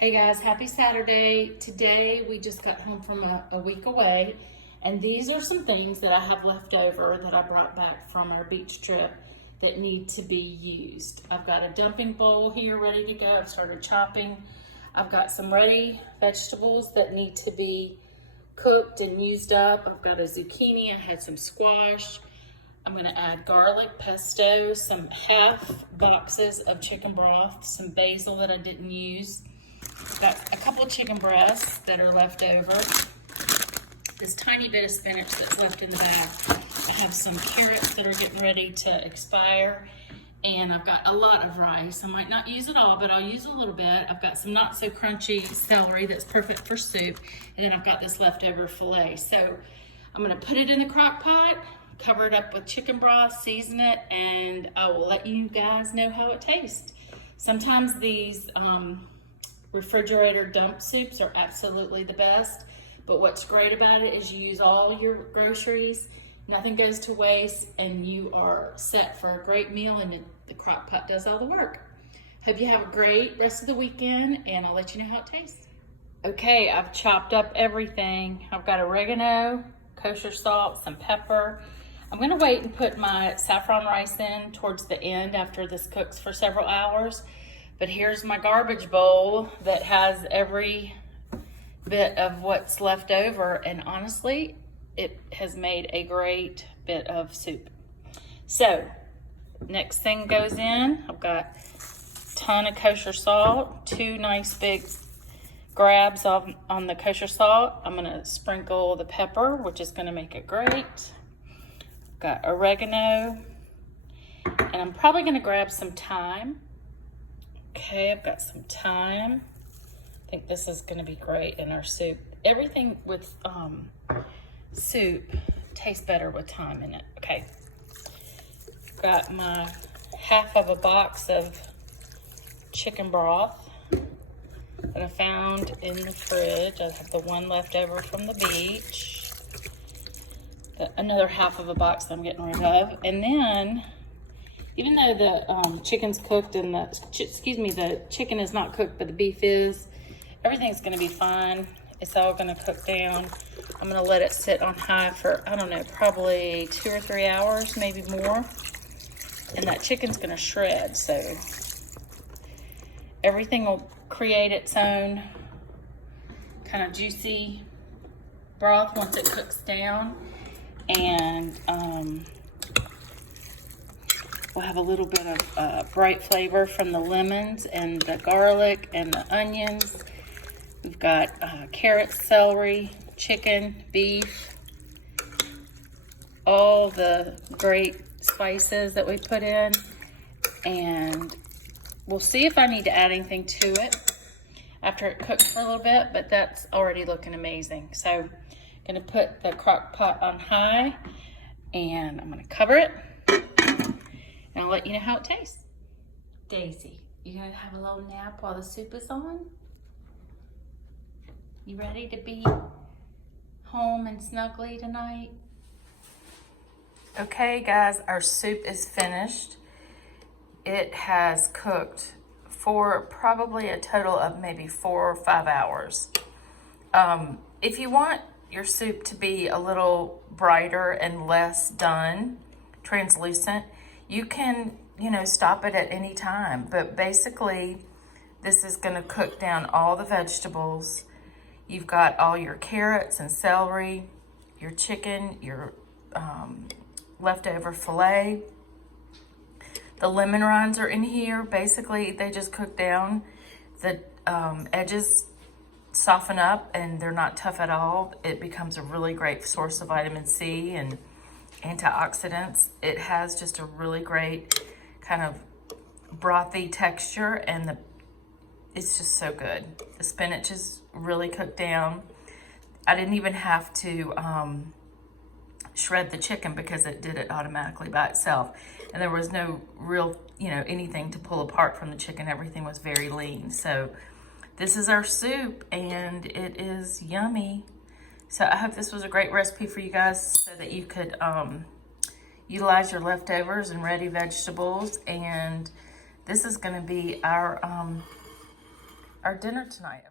Hey guys, happy Saturday. Today we just got home from a week away, and these are some things that I have left over that I brought back from our beach trip that need to be used. I've got a dumping bowl here ready to go. I've started chopping. I've got some ready vegetables that need to be cooked and used up. I've got a zucchini, I had some squash. I'm gonna add garlic, pesto, some half boxes of chicken broth, some basil that I didn't use. Got a couple of chicken breasts that are left over. This tiny bit of spinach that's left in the bag. I have some carrots that are getting ready to expire. And I've got a lot of rice. I might not use it all, but I'll use a little bit. I've got some not so crunchy celery that's perfect for soup. And then I've got this leftover filet. So I'm gonna put it in the crock pot, cover it up with chicken broth, season it, and I will let you guys know how it tastes. Sometimes these refrigerator dump soups are absolutely the best, but what's great about it is you use all your groceries, nothing goes to waste, and you are set for a great meal, and the crock pot does all the work. Hope you have a great rest of the weekend, and I'll let you know how it tastes. Okay, I've chopped up everything. I've got oregano, kosher salt, some pepper. I'm gonna wait and put my saffron rice in towards the end after this cooks for several hours. But here's my garbage bowl that has every bit of what's left over. And honestly, it has made a great bit of soup. So next thing goes in, I've got a ton of kosher salt, 2 nice big grabs on the kosher salt. I'm gonna sprinkle the pepper, which is gonna make it great. Got oregano, and I'm probably gonna grab some thyme. Okay, I've got some thyme. I think this is gonna be great in our soup. Everything with soup tastes better with thyme in it. Okay, got my half of a box of chicken broth that I found in the fridge. I have the one left over from the beach. Got another half of a box that I'm getting rid of. And then, even though the chicken's cooked and the chicken is not cooked, but the beef is, everything's gonna be fine. It's all gonna cook down. I'm gonna let it sit on high for, I don't know, probably 2 or 3 hours, maybe more. And that chicken's gonna shred, so everything will create its own kind of juicy broth once it cooks down. And we'll have a little bit of bright flavor from the lemons and the garlic and the onions. We've got carrots, celery, chicken, beef, all the great spices that we put in. And we'll see if I need to add anything to it after it cooks for a little bit, but that's already looking amazing. So I'm gonna put the crock pot on high, and I'm gonna cover it. And I'll let you know how it tastes. Daisy, you gonna have a little nap while the soup is on? You ready to be home and snuggly tonight? Okay guys, our soup is finished. It has cooked for probably a total of maybe 4 or 5 hours. If you want your soup to be a little brighter and less done, translucent, you can, stop it at any time. But basically, this is gonna cook down all the vegetables. You've got all your carrots and celery, your chicken, your leftover filet. The lemon rinds are in here. Basically, they just cook down. The edges soften up and they're not tough at all. It becomes a really great source of vitamin C and antioxidants. It has just a really great kind of brothy texture, and it's just so good. The spinach is really cooked down. I didn't even have to shred the chicken because it did it automatically by itself. And there was no real, anything to pull apart from the chicken. Everything was very lean. So this is our soup, and it is yummy. So I hope this was a great recipe for you guys so that you could utilize your leftovers and ready vegetables. And this is gonna be our our dinner tonight.